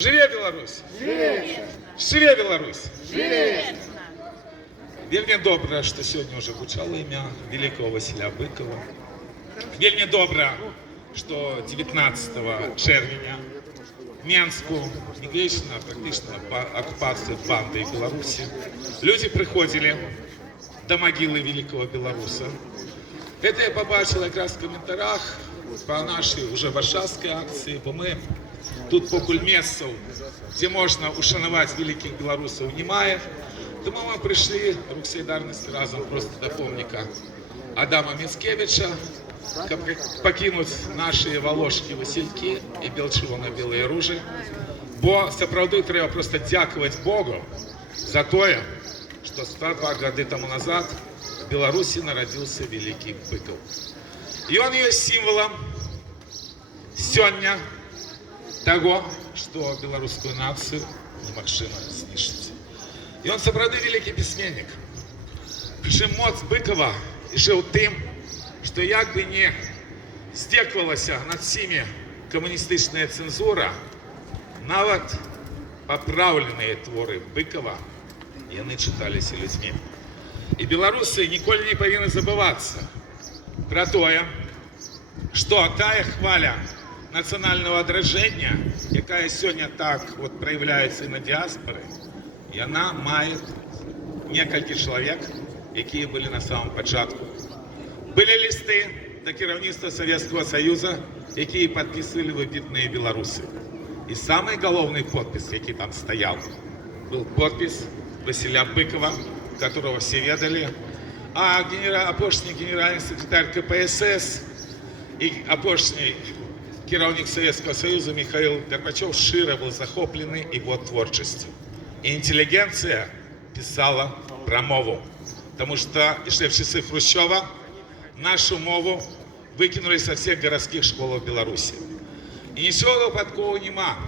Живе Беларусь! Живе Беларусь! Вельми добра, что сегодня уже гучало имя великого Василя Быкова. Вельми добра, что 19 червня в Менску, негречна практично оккупацию банды Беларуси, люди приходили до могилы великого белоруса. Это я побачил якраз в комментариях по нашей уже варшавской акции, бо мы тут покуль месцаў, где можно ушановать великих белорусов, немає. Тому мы пришли рук солидарности разом просто до помника Адама Мицкевича, покинуть наши Волошки, Васильки и Белчевона-Белые Ружи. Бо сапраўды треба просто дякувати Богу за то, что 102 года тому назад в Беларуси народился великий Быков. И он есть символом сегодня того, что белорусскую нацию немагчыма знішчыць. И он сапраўды великий письменник. Причем моц Быкова жил тем, что як бы не здзеквалася над всеми коммунистичная цензура, нават поправленные творы Быкова яны читались людьми. И белорусы ніколі не повинны забываться про то, что тая хваля национального отражения, якая сегодня так вот проявляется и на диаспоре, и она мает несколько человек, которые были на самом початку. Были листы до кіраўніцтва Советского Союза, которые подписывали выбитные белорусы. И самый головный подпись, который там стоял, был подпись Василя Быкова, которого все ведали, а апошний генеральный секретарь КПСС и апошний кіраўнік Советского Союза Михаил Горбачев широ был захоплен его творчестью. И интеллигенция писала про мову, потому что еще в часы Хрущева нашу мову выкинули со всех городских школ в Беларуси. И ничего випадкового нема.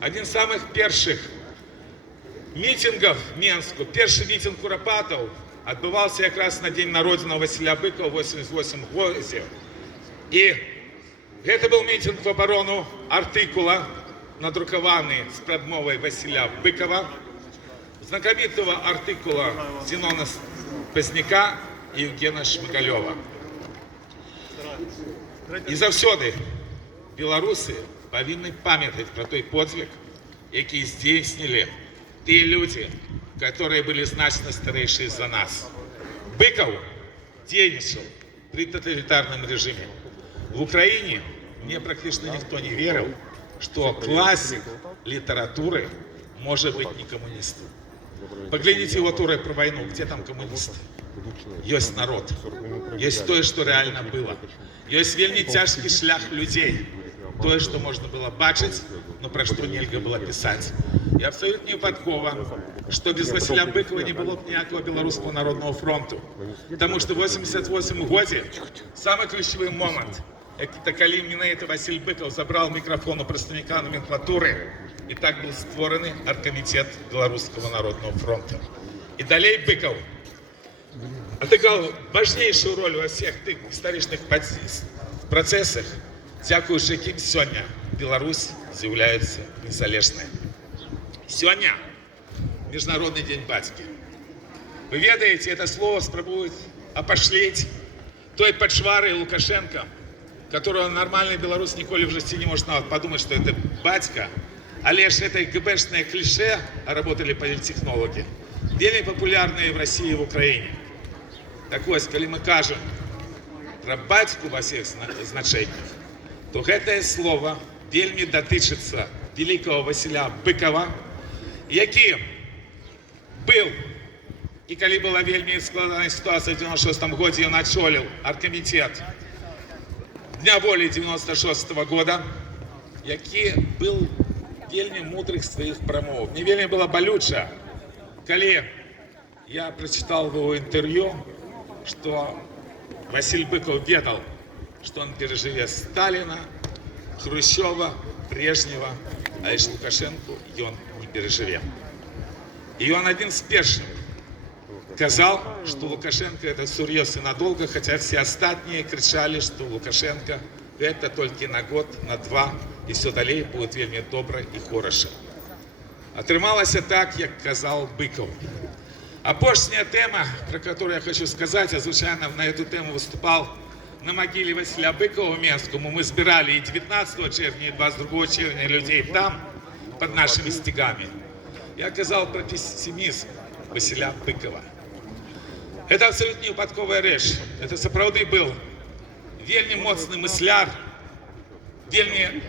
Один из самых первых митингов в Менску, первый митинг Куропатов, отбывался как раз на день народження Василя Быкова в 88 году. И это был митинг в оборону артикула, надрукованный с предмовой Василя Быкова, знакомитого артикула Зенона Позняка и Евгена Шмигалева. И завсёды белорусы повинны памятать про той подвиг, який здійснили те люди, которые были значно старейшие за нас. Быков действовал при тоталитарном режиме. В Украине мне практически никто не верил, что классик литературы может быть не коммунистом. Поглядите его туры про войну, где там коммунисты? Есть народ, есть то, что реально было. Есть вельми тяжкий шлях людей, то, что можно было бачить, но про что нельзя было писать. И абсолютно не випадково, что без Василя Быкова не было бы никакого Белорусского народного фронту. Потому что в 88 году самый ключевой момент, это когда именно это Василь Быков забрал микрофон у представника номенклатуры, и так был створенный Оргкомитет Белорусского народного фронта. И далее Быков отыграл важнейшую роль во всех тых историчных процессах, дзякуючы яким сегодня Беларусь з'является незалежной. Сегодня Международный день батьки. Вы ведаете, это слово спробует опошлить той почвары Лукашенко, которого нормальный белорус ніколі в житті не может подумать, что это батька, а лишь это ГБшное клише, а работали политтехнологи, вельми популярные в России и в Украине. Так вот, когда мы кажем про батьку во всех значениях, то это слово вельми датычыцца великого Василя Быкова, які был, и когда была вельми складная ситуация в 96 году, он очолил Оргкомитет Дня воли 96 года, які был вельми мудрых своих промов. Мне вельми было болюче, когда я прочитал в его интервью, что Василь Быков ведал, что он переживет Сталина, Хрущева, Брежнева, а лишь Лукашенко и он не переживет. И он один из первых сказал, что Лукашенко это сур'ёз и надолго, хотя все остальные кричали, что Лукашенко это только на год, на два, и все далее будет вельми добро и хорошо. Атрымалася так, як казаў Быкаў. Апошняя тема, про которую я хочу сказать, я звычайно на эту тему выступал на могиле Василя Быкова в Менскому. Мы собирали и 19 червня, и 22 червня людей там, под нашими стягами. Я казал про пессимизм Василя Быкова. Это абсолютно не выпадковая речь. Это сапраўды был вельми моцный мысляр, вельми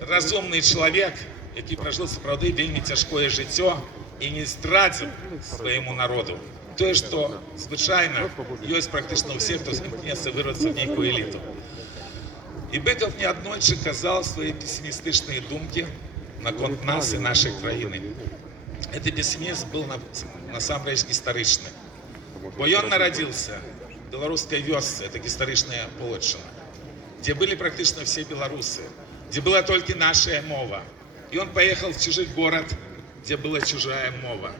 разумный человек, який прожил сапраўды вельми цяжкое жыццё и не здрадзіў свайму народу. Тое, што звычайна ёсць практычна ў всех, хто імкнецца вырвацца в нейкую эліту. І Быков неаднойчы казаў свае пессімістычныя думкі наконт нас і нашай краіны. Гэты пессімізм был насамрэч гістарычны. Бо ён нарадзіўся в беларускай вёсцы, это гістарычная Полаччына, дзе былі практычна все беларусы, дзе была толькі наша мова. И он поехал в чужой город, где была чужая мова.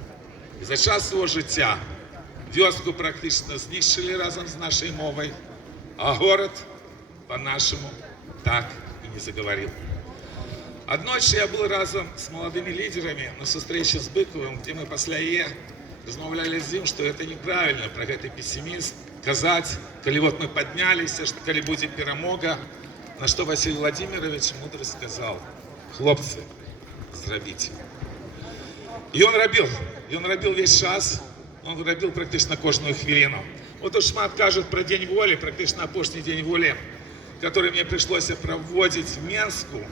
И за час его жыцця вёску практически знішчылі разом с нашей мовой, а город по-нашему так и не заговорил. Аднойчы я был разом с молодыми лидерами на встрече с Быковым, где мы пасля яе размаўлялі з ім, что это неправильно про гэты пессимизм казаць, калі вот мы поднялись, что калі будзе перамога, на что Василий Владимирович мудро сказал: хлопцы, зрабіце. І ён рабіў весь час, он рабіў практычна кожную хвіліну. Вот уж шмат кажут про День воли, практычна апошні День воли, который мне пришлось проводить в Менску,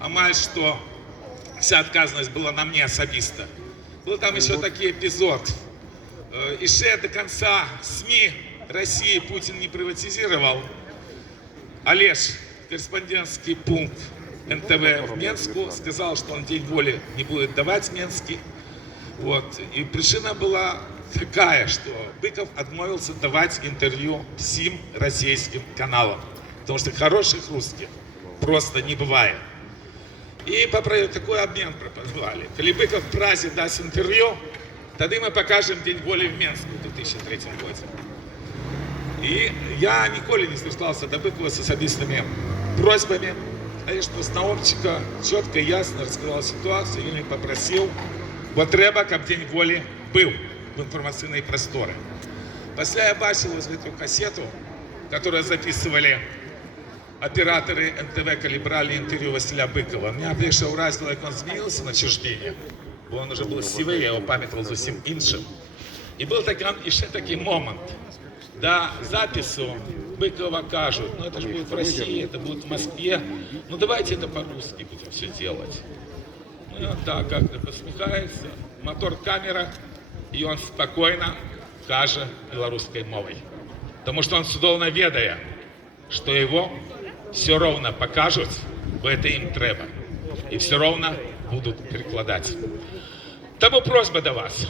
амаль что вся отказанность была на мне особисто. Был там еще такой эпизод. Еще до конца СМИ России Путин не приватизировал, а лишь корреспондентский пункт НТВ в Менску сказал, что он День воли не будет давать Менский. Вот. И причина была такая, что Быков отмовился давать интервью всем российским каналам, потому что хороших русских просто не бывает. И такой обмен пропонували. Коли Быков в Празе даст интервью, тогда мы покажем День воли в Менску в 2003 году. И я ніколі не звертался до Быкова с особистыми просьбами. Конечно, Снаопчика четко и ясно рассказал ситуацию, и попросил, бо трэба, каб День воли был в информационной просторе. После я бачил эту кассету, которую записывали операторы НТВ, когда брали интервью Василя Быкова. Меня ближе уразило, как он изменился на чужбине, бо он уже был сивый, я его памятовал совсем іншим. И был еще такой момент, до запису Быкова кажут: ну это же будет в России, это будет в Москве, ну давайте это по-русски будем все делать. Ну и он так как-то посмехается, мотор камера, и он спокойно каже белорусской мовой. Потому что он судовно ведая, что его все равно покажут, бо это им треба. И все равно будут перекладать. Тому просьба до вас.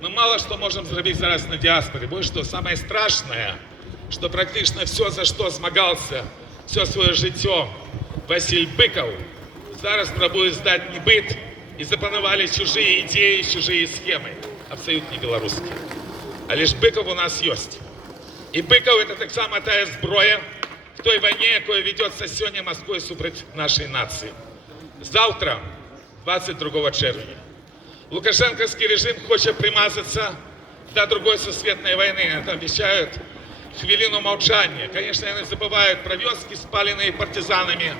Мы мало что можем сделать зараз на диаспоре. Больше что самое страшное, что практично все, за что змагался все свое життя Василь Быков, зараз пробует сдать небыт, и запановали чужие идеи, чужие схемы, абсолютно не белорусские. А лишь Быков у нас есть. И Быков это так само тая зброя в той войне, якая ведется сегодня Москвой супротив нашей нации. Завтра, 22 червня, Лукашенковский режим хочет примазаться до другой сусветной войны. Это обещают хвилину молчания. Конечно, они забывают про вёски, спаленные партизанами.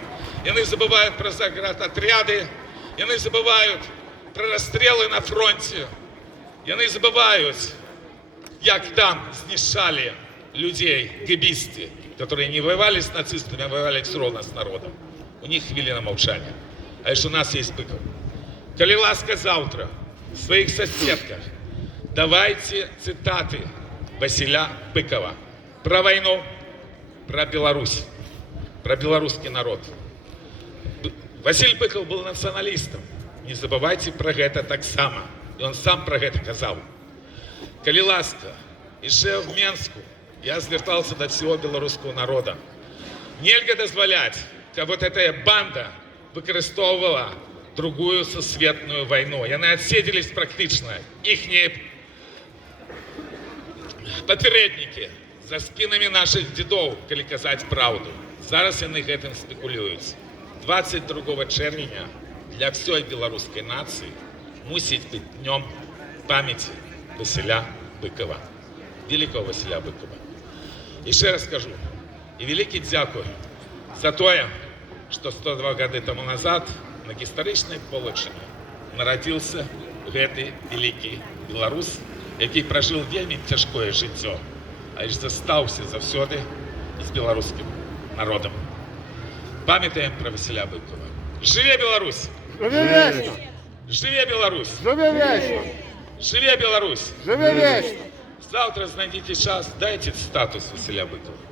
Они забывают про заградотряды. Они забывают про расстрелы на фронте. Они забывают, как там знішали людей гэбисты, которые не воевали с нацистами, а воевали все равно с народом. У них хвилина молчания. А еще у нас есть Быков. Коли ласка завтра в своих соседках, давайте цитаты Василя Быкова про войну, про Беларусь, про белорусский народ. Василь Быков был националистом. Не забывайте про это так само. И он сам про это казал. Коли ласка, еще в Менску я звертался до всего белорусского народа. Нельзя дозволять, как вот эта банда выкористовывала другую сусветную войну. И они отседились практично. Ихние попередники за спинами наших дедов, коли казать правду. Зараз они этим спекулируют. 22 червня для всей белорусской нации мусить быть днем памяти Василя Быкова, великого Василя Быкова. І ще раз скажу, і велике дякую за те, що 102 роки тому назад на історичній Полочині народився гэты великий беларус, який прожив вельми тяжкое життя, а ж застаўся заўсёды з беларускім народом. Памятаем про Василя Быкова. Живе Беларусь! Живе вечно! Живе Беларусь! Живе вечно! Живе Беларусь! Живе вечно! Завтра знайдите час, дайте статус Василя Быкова.